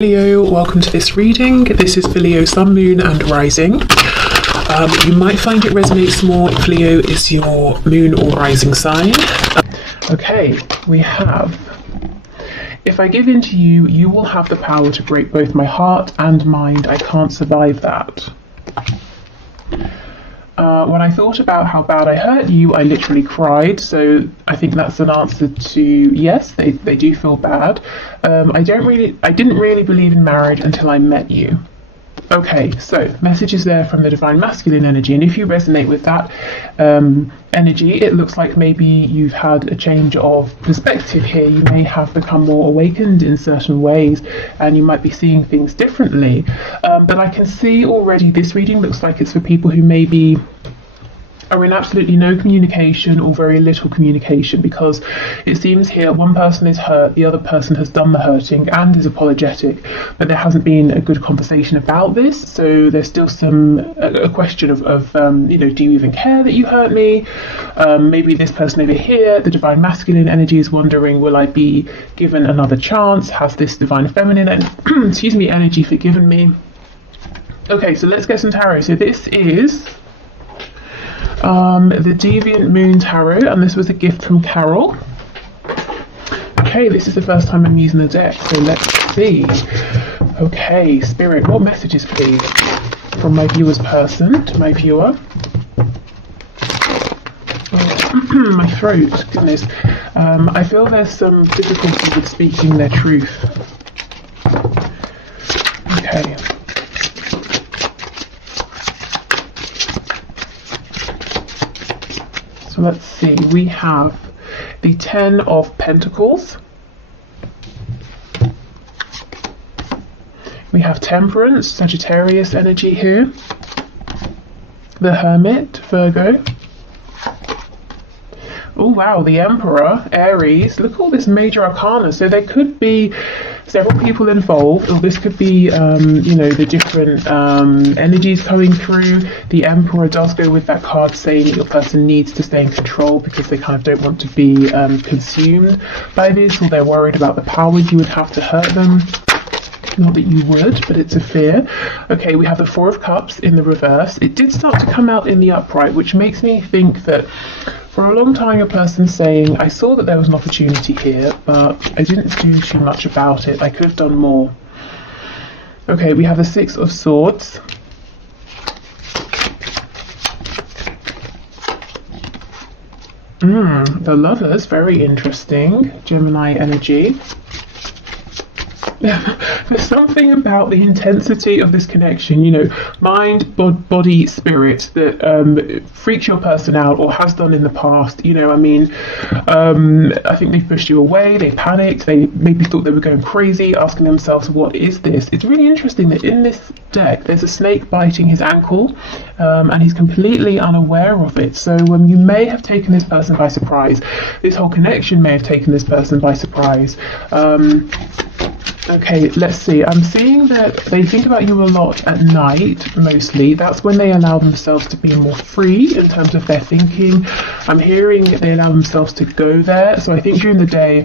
Leo, welcome to this reading. This is for Leo, Sun, Moon and Rising. You might find it resonates more if Leo is your moon or rising sign. Okay, we have, if I give in to you, you will have the power to break both my heart and mind. I can't survive that. When I thought about how bad I hurt you, I literally cried. So I think that's an answer to yes, they do feel bad. I didn't really believe in marriage until I met you. Okay, so messages there from the divine masculine energy, and if you resonate with that energy, it looks like maybe you've had a change of perspective here. You may have become more awakened in certain ways, and you might be seeing things differently. But I can see already this reading looks like it's for people who maybe are in absolutely no communication or very little communication, because it seems here one person is hurt, the other person has done the hurting and is apologetic, but there hasn't been a good conversation about this. So there's still a question of do you even care that you hurt me? Maybe this person over here, the divine masculine energy, is wondering, will I be given another chance? Has this divine feminine energy forgiven me? Okay, so let's get some tarot. So this is the Deviant Moon Tarot, and this was a gift from Carol. Okay, this is the first time I'm using the deck, so let's see. Okay, Spirit, what messages please from my viewer's person to my viewer? Oh, my throat, goodness. I feel there's some difficulty with speaking their truth. Okay. Let's see, we have the Ten of Pentacles, we have Temperance, Sagittarius energy here, the Hermit, Virgo. Oh wow, the Emperor, Aries. Look at all this major arcana. So there could be several people involved, or this could be the different energies coming through. The Emperor does go with that card saying that your person needs to stay in control because they kind of don't want to be consumed by this, or they're worried about the power you would have to hurt them. Not that you would, but it's a fear. Okay, we have the Four of Cups in the reverse. It did start to come out in the upright, which makes me think that for a long time, a person saying, I saw that there was an opportunity here, but I didn't do too much about it. I could have done more. Okay, we have the Six of Swords. The Lovers, very interesting. Gemini energy. There's something about the intensity of this connection, mind, body, spirit, that freaks your person out or has done in the past. I think they've pushed you away, they panicked, they maybe thought they were going crazy, asking themselves, what is this? It's really interesting that in this deck there's a snake biting his ankle, and he's completely unaware of it. So you may have taken this person by surprise. This whole connection may have taken this person by surprise. Okay, let's see. I'm seeing that they think about you a lot at night, mostly. That's when they allow themselves to be more free in terms of their thinking. I'm hearing that they allow themselves to go there. So I think during the day,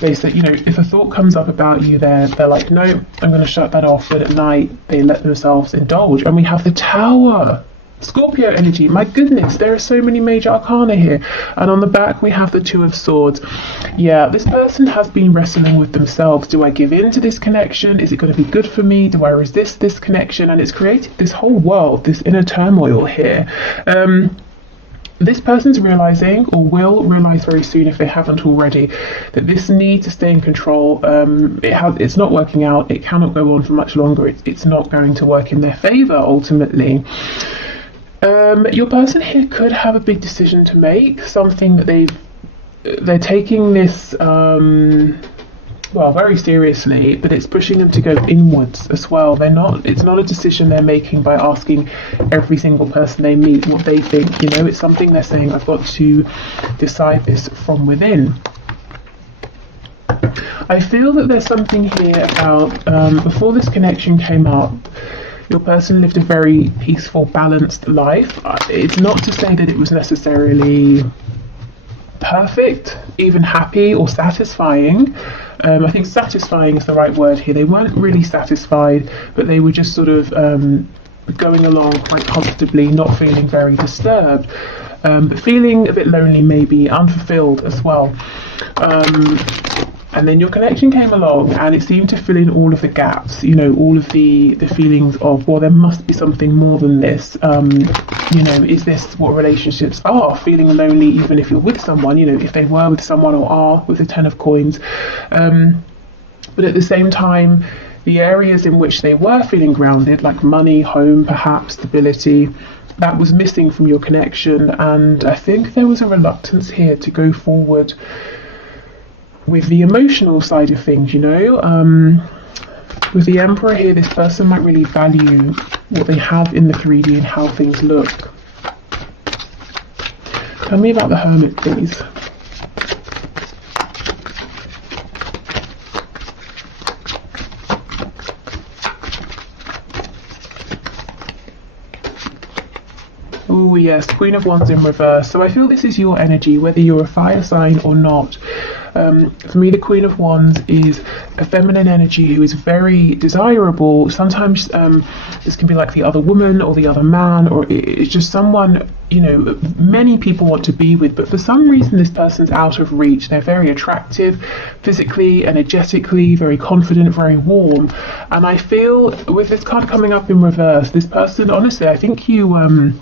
they say, if a thought comes up about you, they're like, no, I'm going to shut that off. But at night, they let themselves indulge. And we have the Tower. Scorpio energy, my goodness, there are so many major arcana here. And on the back we have the Two of Swords. Yeah, this person has been wrestling with themselves. Do I give in to this connection? Is it going to be good for me? Do I resist this connection? And it's created this whole world, this inner turmoil here. This person's realizing, or will realize very soon if they haven't already, that this need to stay in control, it's not working out. It cannot go on for much longer. It's not going to work in their favor ultimately. Your person here could have a big decision to make, something that they're taking this very seriously, but it's pushing them to go inwards as well. It's not a decision they're making by asking every single person they meet what they think. It's something they're saying, I've got to decide this from within. I feel that there's something here about before this connection came up, your person lived a very peaceful, balanced life. It's not to say that it was necessarily perfect, even happy or satisfying. I think satisfying is the right word here. They weren't really satisfied, but they were just sort of going along quite comfortably, not feeling very disturbed, but feeling a bit lonely, maybe unfulfilled as well. And then your connection came along and it seemed to fill in all of the gaps, you know, all of the feelings of, well, there must be something more than this. You know, is this what relationships are? Feeling lonely even if you're with someone, you know, if they were with someone or are with the 10 of coins. But at the same time, the areas in which they were feeling grounded, like money, home, perhaps, stability, that was missing from your connection. And I think there was a reluctance here to go forward with the emotional side of things, you know. With the Emperor here, this person might really value what they have in the 3D and how things look. Tell me about the Hermit, please. Oh yes, Queen of Wands in reverse. So I feel this is your energy, whether you're a fire sign or not. For me, the Queen of Wands is a feminine energy who is very desirable. Sometimes this can be like the other woman or the other man, or it's just someone, you know, many people want to be with, but for some reason this person's out of reach. They're very attractive, physically, energetically, very confident, very warm. And I feel with this card coming up in reverse, this person, honestly, I think you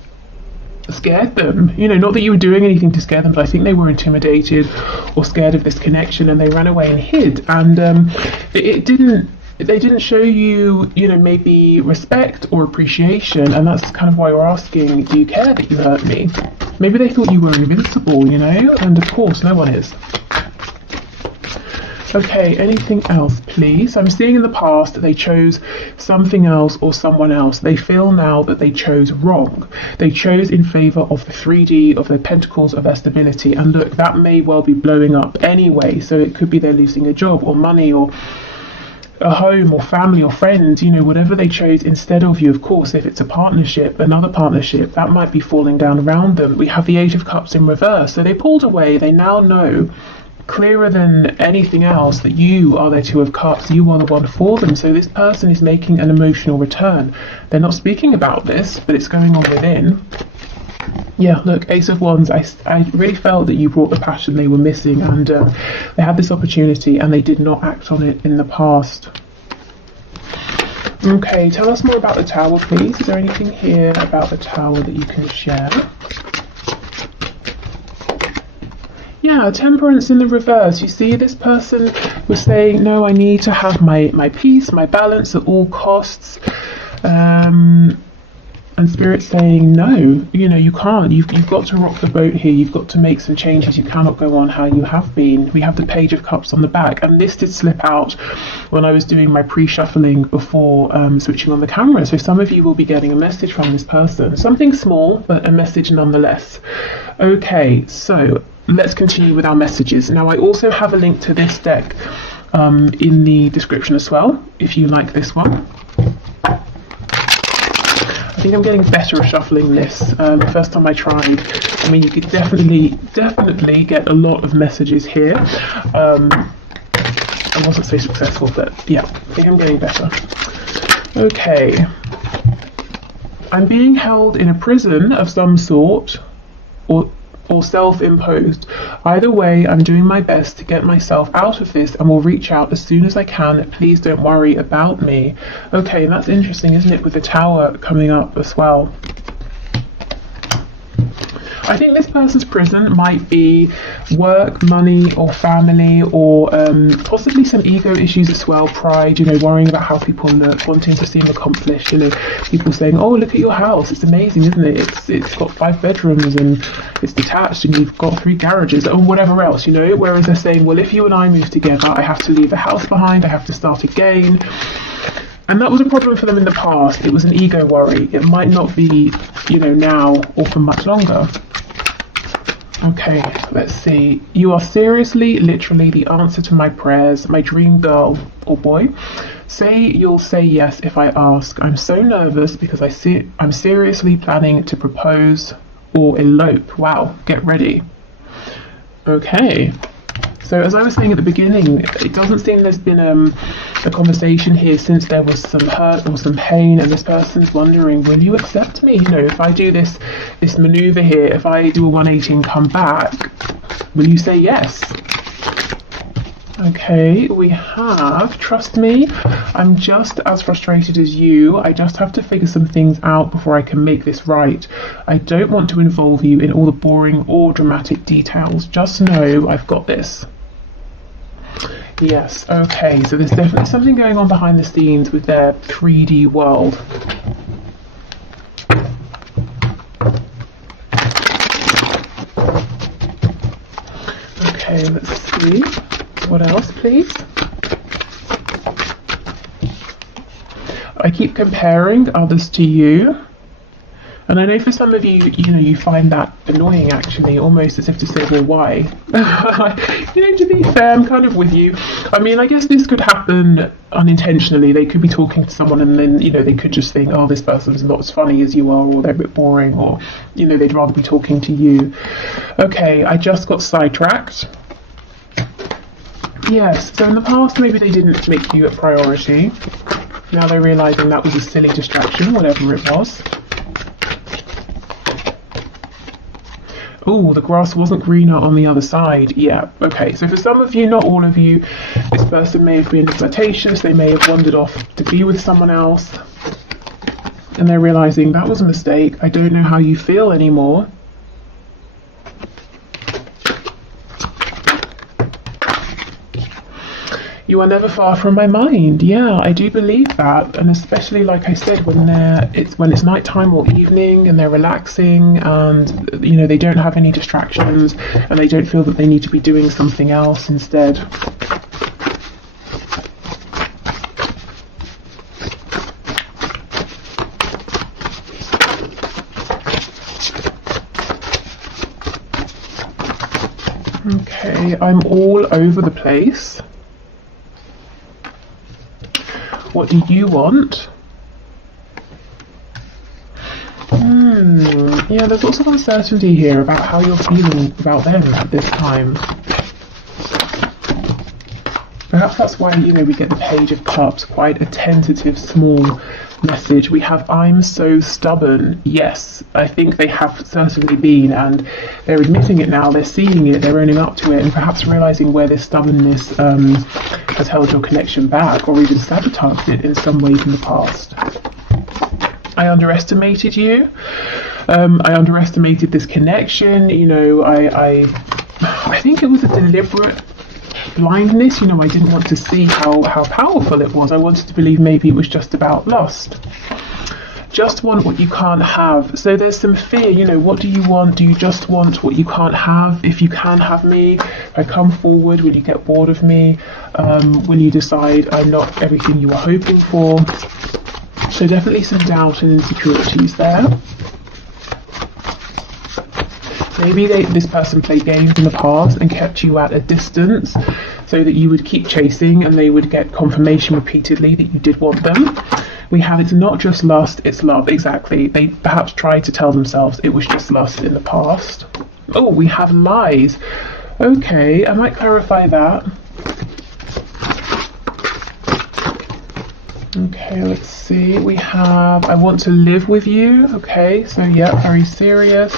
scared them, you know, not that you were doing anything to scare them, but I think they were intimidated or scared of this connection and they ran away and hid. And they didn't show you, you know, maybe respect or appreciation, and that's kind of why we're asking, do you care that you hurt me? Maybe they thought you were invincible, you know, and of course no one is. Okay, anything else, please? I'm seeing in the past that they chose something else or someone else. They feel now that they chose wrong. They chose in favour of the 3D, of their pentacles, of their stability. And look, that may well be blowing up anyway. So it could be they're losing a job or money or a home or family or friends, you know, whatever they chose instead of you. Of course, if it's a partnership, another partnership, that might be falling down around them. We have the 8 of Cups in reverse. So they pulled away. They now know, clearer than anything else, that you are their 2 of Cups, you are the one for them. So this person is making an emotional return. They're not speaking about this, but it's going on within. Yeah, look, Ace of Wands, I really felt that you brought the passion they were missing, and they had this opportunity and they did not act on it in the past. Okay, tell us more about the Tower, please. Is there anything here about the Tower that you can share? Yeah, Temperance in the reverse. You see, this person was saying, no, I need to have my peace, my balance at all costs. And Spirit's saying, no, you know, you can't. You've got to rock the boat here. You've got to make some changes. You cannot go on how you have been. We have the Page of Cups on the back. And this did slip out when I was doing my pre-shuffling before switching on the camera. So some of you will be getting a message from this person. Something small, but a message nonetheless. Okay, so let's continue with our messages. Now, I also have a link to this deck in the description as well, if you like this one. I think I'm getting better at shuffling this. The first time I tried, I mean, you could definitely get a lot of messages here. I wasn't so successful, but yeah, I think I'm getting better. Okay. I'm being held in a prison of some sort, or self-imposed. Either way, I'm doing my best to get myself out of this and will reach out as soon as I can. Please don't worry about me. Okay, and that's interesting, isn't it, with the Tower coming up as well. I think this person's prison might be work, money, or family, or possibly some ego issues as well, pride, you know, worrying about how people look, wanting to seem accomplished, you know, people saying, oh, look at your house, it's amazing, isn't it? It's got 5 bedrooms and it's detached and you've got 3 garages, or whatever else, you know, whereas they're saying, well, if you and I move together, I have to leave the house behind, I have to start again. And that was a problem for them in the past. It was an ego worry. It might not be, you know, now or for much longer. Okay, let's see. You are seriously, literally the answer to my prayers, my dream girl or boy. Say you'll say yes if I ask. I'm so nervous because I'm seriously planning to propose or elope. Wow, get ready. Okay. So as I was saying at the beginning, it doesn't seem there's been a conversation here since there was some hurt or some pain, and this person's wondering, will you accept me? You know, if I do this maneuver here, if I do a 180 and come back, will you say yes? Okay, we have, trust me, I'm just as frustrated as you. I just have to figure some things out before I can make this right. I don't want to involve you in all the boring or dramatic details. Just know I've got this. Yes, okay, so there's definitely something going on behind the scenes with their 3D world. Okay, let's see. What else, please? I keep comparing others to you. And I know for some of you, you find that annoying, actually, almost as if to say, well, why? To be fair, I'm kind of with you. I mean, I guess this could happen unintentionally. They could be talking to someone and then, they could just think, oh, this person's not as funny as you are, or they're a bit boring, or, they'd rather be talking to you. Okay, I just got sidetracked. Yes, so in the past, maybe they didn't make you a priority. Now they're realising that was a silly distraction, whatever it was. Oh, the grass wasn't greener on the other side. Yeah, okay. So for some of you, not all of you, this person may have been flirtatious. They may have wandered off to be with someone else. And they're realising that was a mistake. I don't know how you feel anymore. You are never far from my mind. Yeah, I do believe that, and especially like I said, when it's nighttime or evening and they're relaxing, and they don't have any distractions, and they don't feel that they need to be doing something else instead. Okay, I'm all over the place. What do you want? Yeah, there's lots of uncertainty here about how you're feeling about them at this time. Perhaps that's why, we get the Page of Cups, quite a tentative, small message. We have, I'm so stubborn. Yes, I think they have certainly been, and they're admitting it now, they're seeing it, they're owning up to it, and perhaps realising where this stubbornness has held your connection back, or even sabotaged it in some ways in the past. I underestimated you. I underestimated this connection. I think it was a deliberate blindness. I didn't want to see how powerful it was. I wanted to believe maybe it was just about lust. Just want what you can't have. So there's some fear. What do you want? Do you just want what you can't have? If you can have me, if I come forward, will you get bored of me? Will you decide I'm not everything you were hoping for? So definitely some doubt and insecurities there. Maybe this person played games in the past and kept you at a distance so that you would keep chasing and they would get confirmation repeatedly that you did want them. We have, it's not just lust, it's love. Exactly. They perhaps tried to tell themselves it was just lust in the past. Oh, we have lies. Okay, I might clarify that. Okay, let's see. We have, I want to live with you. Okay, so yeah, very serious.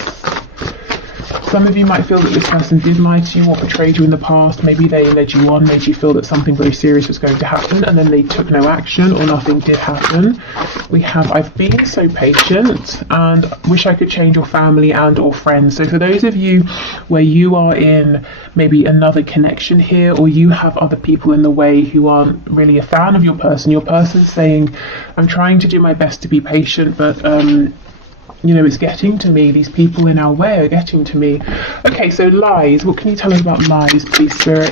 Some of you might feel that this person did lie to you or betrayed you in the past. Maybe they led you on, made you feel that something very serious was going to happen, and then they took no action or nothing did happen. We have, I've been so patient and wish I could change your family and or friends. So for those of you where you are in maybe another connection here, or you have other people in the way who aren't really a fan of your person's saying, I'm trying to do my best to be patient, but it's getting to me. These people in our way are getting to me. Okay, so lies. What can you tell us about lies, please, Spirit?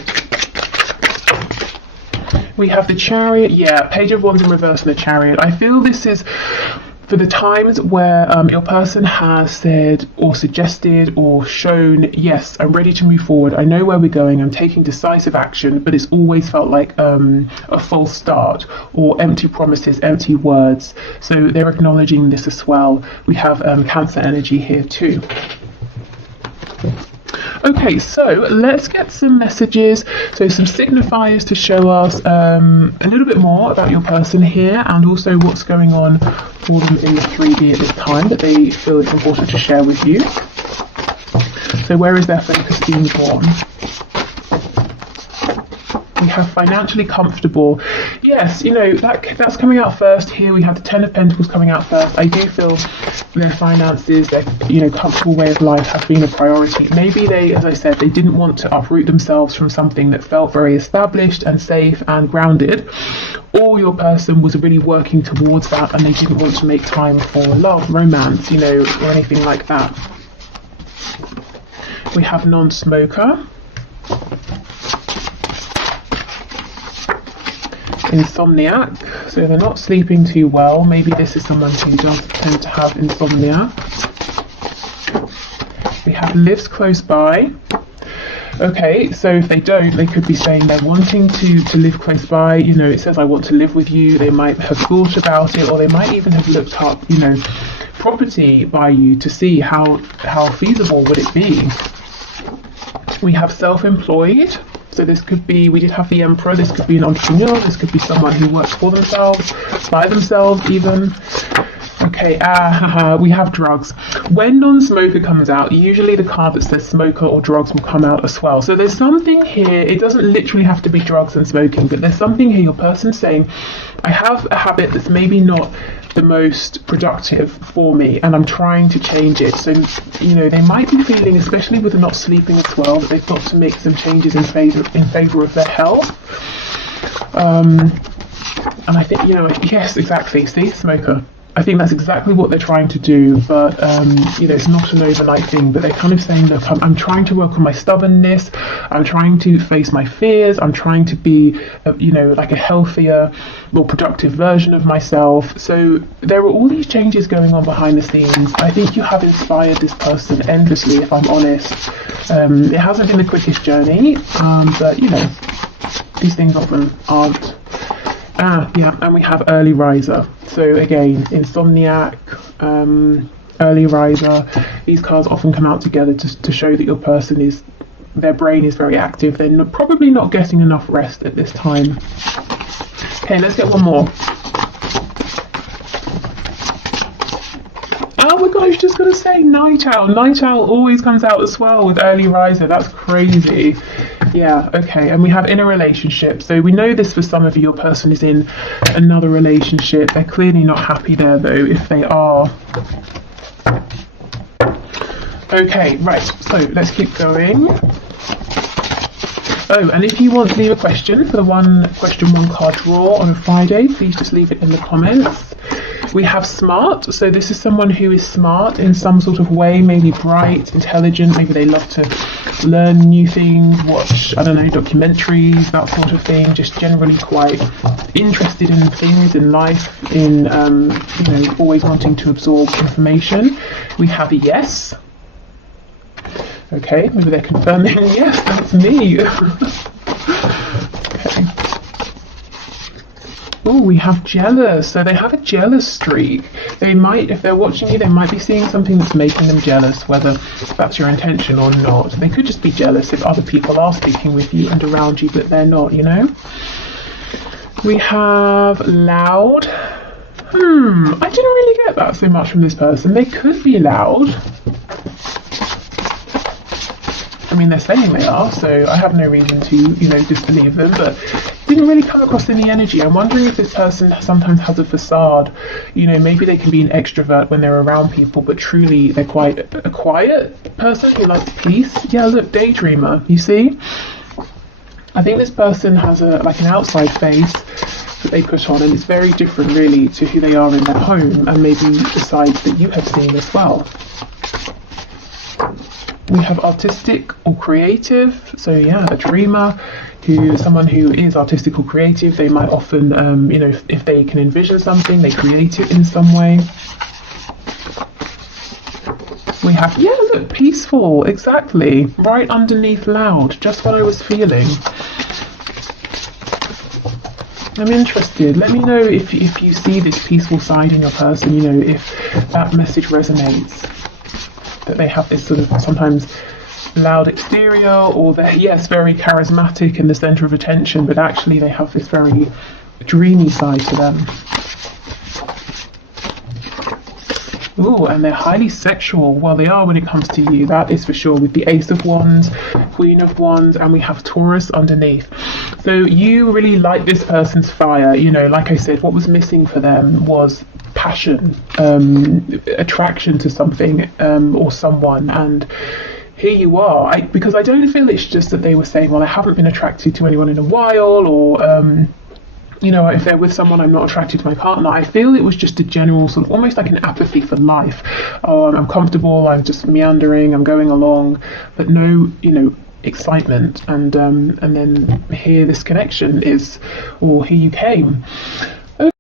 We have the Chariot. Yeah, Page of Wands in reverse and the Chariot. I feel this is for the times where your person has said or suggested or shown, yes, I'm ready to move forward. I know where we're going. I'm taking decisive action, but it's always felt like a false start or empty promises, empty words. So they're acknowledging this as well. We have Cancer energy here too. Okay, so let's get some messages, so some signifiers to show us a little bit more about your person here, and also what's going on for them in the 3D at this time that they feel it's important to share with you. So where is their focus being drawn? We have financially comfortable. Yes, you know, that's coming out first here. We have the Ten of Pentacles coming out first. I do feel their finances, their, you know, comfortable way of life has been a priority. Maybe they, as I said, they didn't want to uproot themselves from something that felt very established and safe and grounded, or your person was really working towards that and they didn't want to make time for love, romance, you know, or anything like that. We have non-smoker. Insomniac, so they're not sleeping too well. Maybe this is someone who does tend to have insomnia. We have lives close by. Okay, so if they don't, they could be saying they're wanting to live close by. You know, it says I want to live with you. They might have thought about it, or they might even have looked up, you know, property by you to see how feasible would it be. We have self-employed. So this could be, we did have the Emperor, this could be an entrepreneur, this could be someone who works for themselves, by themselves even. Okay, we have drugs. When non-smoker comes out, usually the card that says smoker or drugs will come out as well. So there's something here, it doesn't literally have to be drugs and smoking, but there's something here, your person's saying, I have a habit that's maybe not the most productive for me and I'm trying to change it. So, you know, they might be feeling, especially with the not sleeping as well, that they've got to make some changes in favor of their health. And I think, you know, yes, exactly, see, smoker. I think that's exactly what they're trying to do, but you know, it's not an overnight thing. But they're kind of saying, look, I'm trying to work on my stubbornness. I'm trying to face my fears. I'm trying to be, you know, like a healthier, more productive version of myself. So there are all these changes going on behind the scenes. I think you have inspired this person endlessly, if I'm honest. It hasn't been the quickest journey, but you know, these things often aren't. Yeah, and we have early riser. So again, insomniac, early riser. These cards often come out together to show that your person is, their brain is very active. They're probably not getting enough rest at this time. Okay, let's get one more. Oh my gosh, just gonna say night owl. Night owl always comes out as well with early riser. That's crazy. Yeah, okay, and we have in a relationship. So we know this for some of you, your person is in another relationship. They're clearly not happy there though, if they are. Okay, right, so let's keep going. Oh, and if you want to leave a question for the question one card draw on a Friday, please just leave it in the comments. We have smart, so this is someone who is smart in some sort of way, maybe bright, intelligent, maybe they love to learn new things, watch, I don't know, documentaries, that sort of thing, just generally quite interested in things, in life, in, you know, always wanting to absorb information. We have a yes. Okay, maybe they're confirming, yes, that's me. Okay. Oh, we have jealous. So they have a jealous streak. They might, if they're watching you, they might be seeing something that's making them jealous, whether that's your intention or not. They could just be jealous if other people are speaking with you and around you, but they're not, you know. We have loud. I didn't really get that so much from this person. They could be loud. I mean, they're saying they are, so I have no reason to, you know, disbelieve them, but didn't really come across in the energy. I'm wondering if this person sometimes has a facade. You know, maybe they can be an extrovert when they're around people, but truly they're quite a quiet person who likes peace. Yeah, look, daydreamer, you see? I think this person has like an outside face that they put on, and it's very different really to who they are in their home, and maybe the sides that you have seen as well. We have artistic or creative, so yeah, a dreamer, someone who is artistic or creative. They might often, you know, if they can envision something, they create it in some way. We have, yeah, look, peaceful, exactly, right underneath loud, just what I was feeling. I'm interested. Let me know if you see this peaceful side in your person, you know, if that message resonates. That they have this sort of sometimes loud exterior, or they're, yes, very charismatic and the center of attention, but actually they have this very dreamy side to them. Ooh, and they're highly sexual. Well, they are when it comes to you, that is for sure, with the Ace of Wands, Queen of Wands, and we have Taurus underneath. So you really like this person's fire. You know, like I said, what was missing for them was passion, attraction to something or someone, and here you are. Because I don't feel it's just that they were saying, well, I haven't been attracted to anyone in a while, or you know, if they're with someone, I'm not attracted to my partner. I feel it was just a general sort of almost like an apathy for life. Oh, I'm comfortable, I'm just meandering, I'm going along, but no, you know, excitement. And then here this connection is, or here you came.